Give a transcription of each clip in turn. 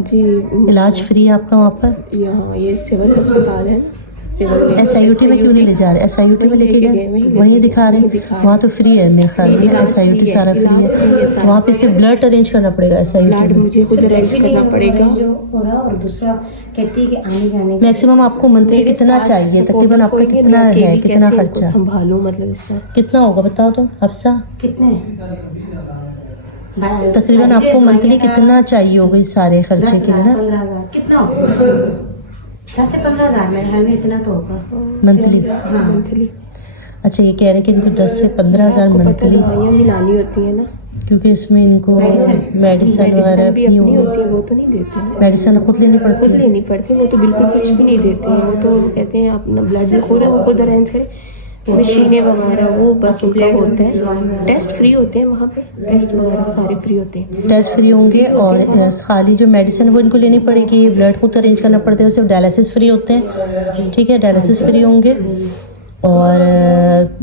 जी, इलाज फ्री है आपका वहाँ पर? यहाँ ये सिविल अस्पताल है। SIUT में क्यों नहीं ले जा रहे? SIUT में लेके गए, वहीं दिखा रहे हैं। वहाँ तो फ्री है, मेरे ख्याल में SIUT सारा फ्री है। वहाँ पे सिर्फ ब्लड अरेंज करना पड़ेगा। SIUT मुझे खुद अरेंज करना पड़ेगा। और दूसरा कहती है कि आने जाने मैक्सिमम आपको मंथली कितना चाहिए, तकरीबन आपका कितना है, कितना खर्चा संभालूं, मतलब इस तरह कितना होगा बताओ तो हफ्सा? कितने तकरीबन आपको मंथली कितना चाहिए होगा इस सारे खर्चे के लिए ना? 15,000 कितना होगा? 10 से 15,000 मेरे ख्याल में इतना तो होगा मंथली। हाँ मंथली। अच्छा, ये कह रहे हैं कि इनको 10 से 15,000 मंथली दवाइयाँ भी लानी होती है ना, क्योंकि इसमें इनको मेडिसिन वगैरह भी अपनी होती है, वो तो नहीं देते ना। मेडिसिन खुद लेनी पड़ती खुद है? लेनी पड़ती है, वो तो बिल्कुल कुछ भी नहीं देते हैं। वो तो कहते हैं अपना ब्लड खुद अरेंज करें, मशीनें वगैरह वो बस उनका होता है। टेस्ट फ्री होते हैं वहाँ पे, टेस्ट वगैरह सारे फ्री होते हैं। टेस्ट फ्री होंगे और खाली जो मेडिसिन वो इनको लेनी पड़ेगी, ब्लड खुद अरेंज करना पड़ता है, सिर्फ डायलिसिस फ्री होते हैं। ठीक है, डायलिसिस फ्री होंगे और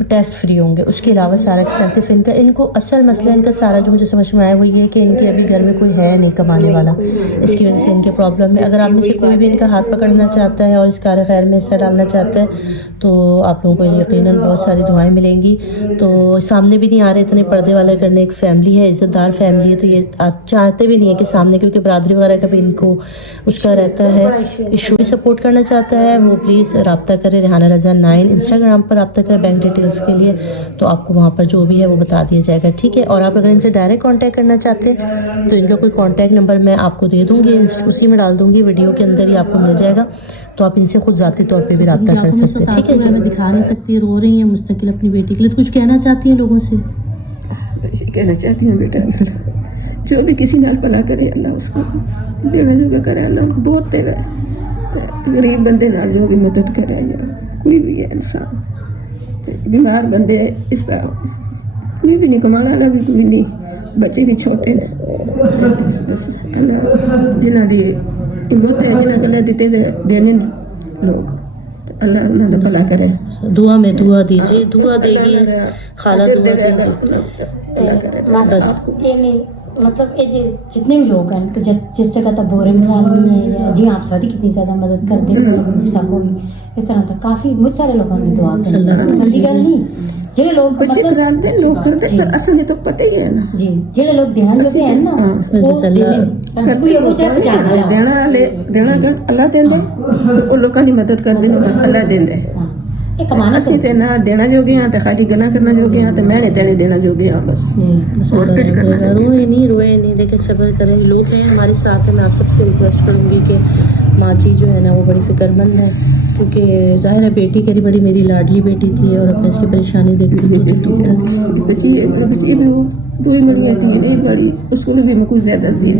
टेस्ट फ्री होंगे, उसके अलावा सारा एक्सपेंसिव इनका। इनको असल मसला इनका सारा जो मुझे समझ में आया वो ये है कि इनके अभी घर में कोई है नहीं कमाने वाला, इसकी वजह से इनके प्रॉब्लम है। अगर आप में से कोई भी इनका हाथ पकड़ना चाहता है और इस कार खैर में हिस्सा डालना चाहता है तो आप लोगों को यकीनन बहुत सारी दुआएं मिलेंगी। तो सामने भी नहीं आ रहे इतने पर्दे वाले करने, एक फैमिली है, इज़्ज़तदार फैमिली है, तो ये चाहते भी नहीं है कि सामने, क्योंकि बरादरी वगैरह का भी इनको उसका रहता है इशू। भी सपोर्ट करना चाहता है वो प्लीज़ रब्ता करें रेहाना रज़ा 9 इंस्टाग्राम पर रब्ता करें बैंक डिटेल्स के लिए, तो आपको वहाँ पर जो भी है वो बता दिया जाएगा। ठीक है, और आप अगर इनसे डायरेक्ट कांटेक्ट करना चाहते हैं तो इनका कोई कांटेक्ट नंबर मैं आपको दे दूँगी, उसी में डाल दूँगी, वीडियो के अंदर ही आपको मिल जाएगा। तो आप इनसे खुद ज़ाती तौर पे भी रब्ता कर सकते हैं। ठीक है जी, मैं दिखा नहीं सकती, रो रही हैं मुस्तकिल अपनी बेटी के लिए, तो कुछ कहना चाहती हैं लोगों से? कहना चाहती हूँ बेटा, जो भी किसी नाल भला करे अल्लाह उसको देना जोगा करे, अल्लाह बहुत तेरा गरीब बंदे नाल जो भी मदद करे, कोई भी है इंसान, बीमार बंदे इस तरह कोई भी नहीं, कमाने वाला भी कोई नहीं, बच्चे भी छोटे ने, बस अल्लाह जिन्हें दी हिम्मत है, जिन्हें गला देते देने लोग, अल्लाह उन्हें भला करे। दुआ में दुआ दीजिए, दुआ देगी खाला, दुआ देगी बस ये नहीं मतलब ये जितने भी लोग हैं तो जिस जगह तक बोरिंग आदमी है या जी आप सादी कितनी ज़्यादा मदद करते हैं को भी इस तरह तक काफ़ी बहुत सारे लोगों की दुआ मंदी गल नहीं जेडे लोग बच्चे कराते लोग करते पर असल तो पता ही है ना जी जेडे लोग देना जो भी है ना वो बस कोई को चाहे पहचान देना अल्लाह देंदे, वो लोगों की मदद कर देना अल्लाह देंदे, ये कमाना ਅਸੀਂ ਤੇ ਨਾ ਦੇਣਾ ਜੋਗੇ ਹਾਂ ਤੇ ਖਾਲੀ ਗੱਲਾਂ ਕਰਨਾ ਜੋਗੇ ਹਾਂ ਤੇ ਮੈਂ ਨਹੀਂ ਤੇਣੇ देना जोगे हाँ बस। रोए नहीं लेकिन सब्र करें, लोग हैं हमारे साथ हैं। मैं आप सबसे रिक्वेस्ट करूंगी कि माँ जी जो है ना वो बड़ी फिक्रमंद है, क्योंकि जाहिर है बेटी करी बड़ी मेरी लाडली बेटी थी और अपने उसकी परेशानी देखती तो दिल टूटता। बच्ची दो ही मरिया थी नहीं बड़ी, उसको भी मैं कुछ ज्यादा चीज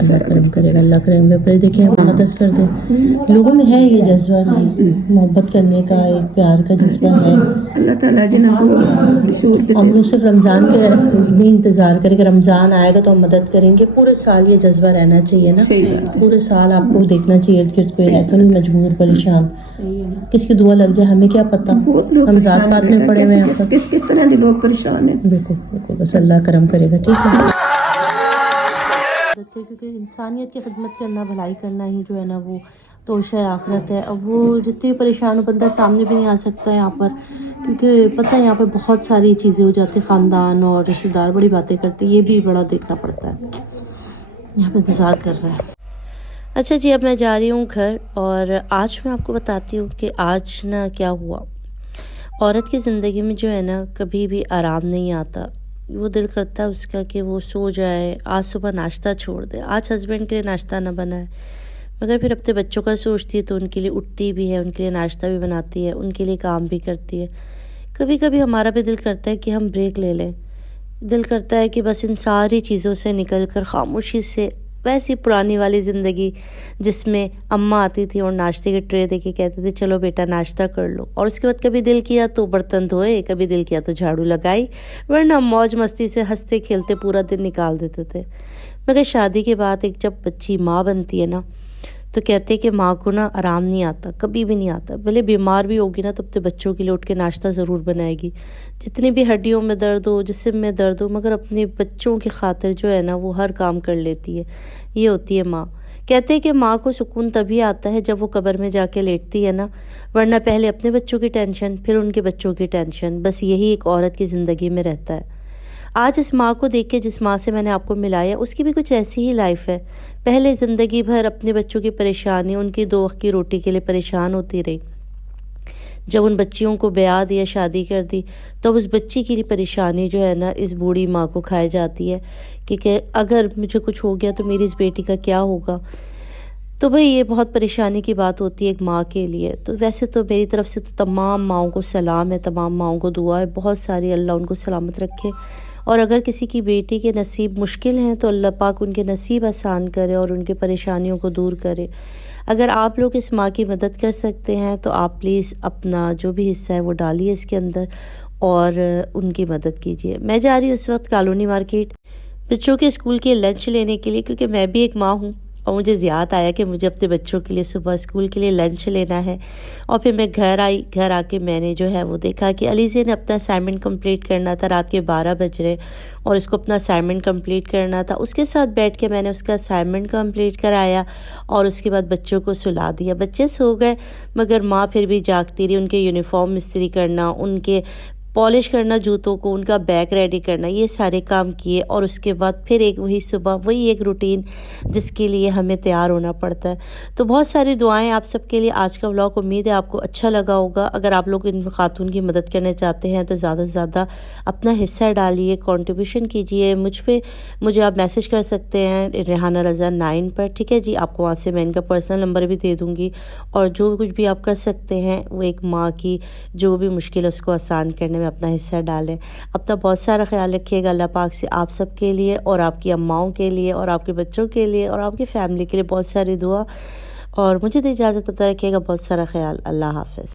अल्लाह करम करेगा, अल्लाह करम पर देखिए हम मदद कर दें। लोगों में है ये जज्बा जी, मोहब्बत करने का एक प्यार का जज्बा है। अल्लाह ताला जिनको हम लोग सिर्फ रमज़ान के नहीं इंतज़ार करें कि रमज़ान आएगा तो हम मदद करेंगे, पूरे साल ये जज्बा रहना चाहिए ना, पूरे साल आपको देखना चाहिए इर्द गिर्द कोई है तो नहीं मजबूर परेशान, किसकी दुआ लग जाए हमें क्या पता, हम ज़ात पात में पड़े हुए हैं, किस तरह के लोग परेशान हैं। बिल्कुल बिल्कुल, बस अल्लाह करम करेगा। ठीक है, क्योंकि इंसानियत की खिदमत करना, भलाई करना ही जो है ना वो तोशा आखिरत है। अब वो जितने परेशान हो बंदा सामने भी नहीं आ सकता है यहाँ पर, क्योंकि पता है यहाँ पर बहुत सारी चीज़ें हो जाती, ख़ानदान और रिश्तेदार बड़ी बातें करते, ये भी बड़ा देखना पड़ता है। यहाँ पर इंतज़ार कर रहा है। अच्छा जी, अब मैं जा रही हूँ घर और आज मैं आपको बताती हूँ कि आज ना क्या हुआ। औरत की ज़िंदगी में जो है ना कभी भी आराम नहीं आता, वो दिल करता है उसका कि वो सो जाए, आज सुबह नाश्ता छोड़ दे, आज हस्बैंड के लिए नाश्ता ना बनाए, मगर फिर अपने बच्चों का सोचती है तो उनके लिए उठती भी है, उनके लिए नाश्ता भी बनाती है, उनके लिए काम भी करती है। कभी कभी हमारा भी दिल करता है कि हम ब्रेक ले लें, दिल करता है कि बस इन सारी चीज़ों से निकल कर खामोशी से वैसी पुरानी वाली ज़िंदगी जिसमें अम्मा आती थी और नाश्ते के ट्रे दे के कहते थे चलो बेटा नाश्ता कर लो, और उसके बाद कभी दिल किया तो बर्तन धोए, कभी दिल किया तो झाड़ू लगाई, वरना मौज मस्ती से हंसते खेलते पूरा दिन निकाल देते थे। मगर शादी के बाद एक जब बच्ची माँ बनती है ना तो कहते कि माँ को ना आराम नहीं आता, कभी भी नहीं आता, भले बीमार भी होगी ना तो अपने बच्चों के लिए उठ के नाश्ता ज़रूर बनाएगी, जितनी भी हड्डियों में दर्द हो, जिस्म में दर्द हो, मगर अपने बच्चों की खातिर जो है ना वो हर काम कर लेती है। ये होती है माँ। कहते हैं कि माँ को सुकून तभी आता है जब वो कब्र में जाके लेटती है ना, वरना पहले अपने बच्चों की टेंशन, फिर उनके बच्चों की टेंशन, बस यही एक औरत की ज़िंदगी में रहता है। आज इस माँ को देख के जिस माँ से मैंने आपको मिलाया उसकी भी कुछ ऐसी ही लाइफ है। पहले ज़िंदगी भर अपने बच्चों की परेशानी, उनकी 2 वक्त की रोटी के लिए परेशान होती रही। जब उन बच्चियों को ब्याह दिया, शादी कर दी, तो उस बच्ची की परेशानी जो है ना इस बूढ़ी माँ को खाई जाती है कि अगर मुझे कुछ हो गया तो मेरी इस बेटी का क्या होगा। तो भाई ये बहुत परेशानी की बात होती है एक माँ के लिए। तो वैसे तो मेरी तरफ से तो तमाम माँओं को सलाम है, तमाम माँओं को दुआ है बहुत सारी, अल्लाह उनको सलामत रखे। और अगर किसी की बेटी के नसीब मुश्किल हैं तो अल्लाह पाक उनके नसीब आसान करे और उनके परेशानियों को दूर करे। अगर आप लोग इस माँ की मदद कर सकते हैं तो आप प्लीज़ अपना जो भी हिस्सा है वो डालिए इसके अंदर और उनकी मदद कीजिए। मैं जा रही हूँ इस वक्त कॉलोनी मार्केट बच्चों के स्कूल के लंच लेने के लिए, क्योंकि मैं भी एक माँ हूँ और मुझे याद आया कि मुझे अपने बच्चों के लिए सुबह स्कूल के लिए लंच लेना है। और फिर मैं घर आई, घर आके मैंने जो है वो देखा कि अलीज़े ने अपना असाइनमेंट कंप्लीट करना था, रात के 12 बज रहे और उसको अपना असाइनमेंट कंप्लीट करना था। उसके साथ बैठ के मैंने उसका असाइनमेंट कंप्लीट कराया और उसके बाद बच्चों को सुला दिया। बच्चे सो गए मगर माँ फिर भी जागती रही, उनके यूनिफॉर्म इस्त्री करना, उनके पॉलिश करना जूतों को, उनका बैग रेडी करना, ये सारे काम किए। और उसके बाद फिर एक वही सुबह वही एक रूटीन जिसके लिए हमें तैयार होना पड़ता है। तो बहुत सारी दुआएं आप सबके लिए। आज का व्लॉग उम्मीद है आपको अच्छा लगा होगा। अगर आप लोग इन खातून की मदद करना चाहते हैं तो ज़्यादा से ज़्यादा अपना हिस्सा डालिए, कंट्रीब्यूशन कीजिए। मुझे आप मैसेज कर सकते हैं रेहाना रज़ा 9 पर, ठीक है जी। आपको वहाँ से मैं इनका पर्सनल नंबर भी दे दूँगी। और जो कुछ भी आप कर सकते हैं वो एक माँ की जो भी मुश्किल है उसको आसान करने में अपना हिस्सा डालें। अपना बहुत सारा ख्याल रखिएगा। अल्लाह पाक से आप सब के लिए और आपकी अम्माओं के लिए और आपके बच्चों के लिए और आपकी फैमिली के लिए बहुत सारी दुआ। और मुझे दी इजाज़त, तब तक रखिएगा बहुत सारा ख्याल। अल्लाह हाफ़िज़।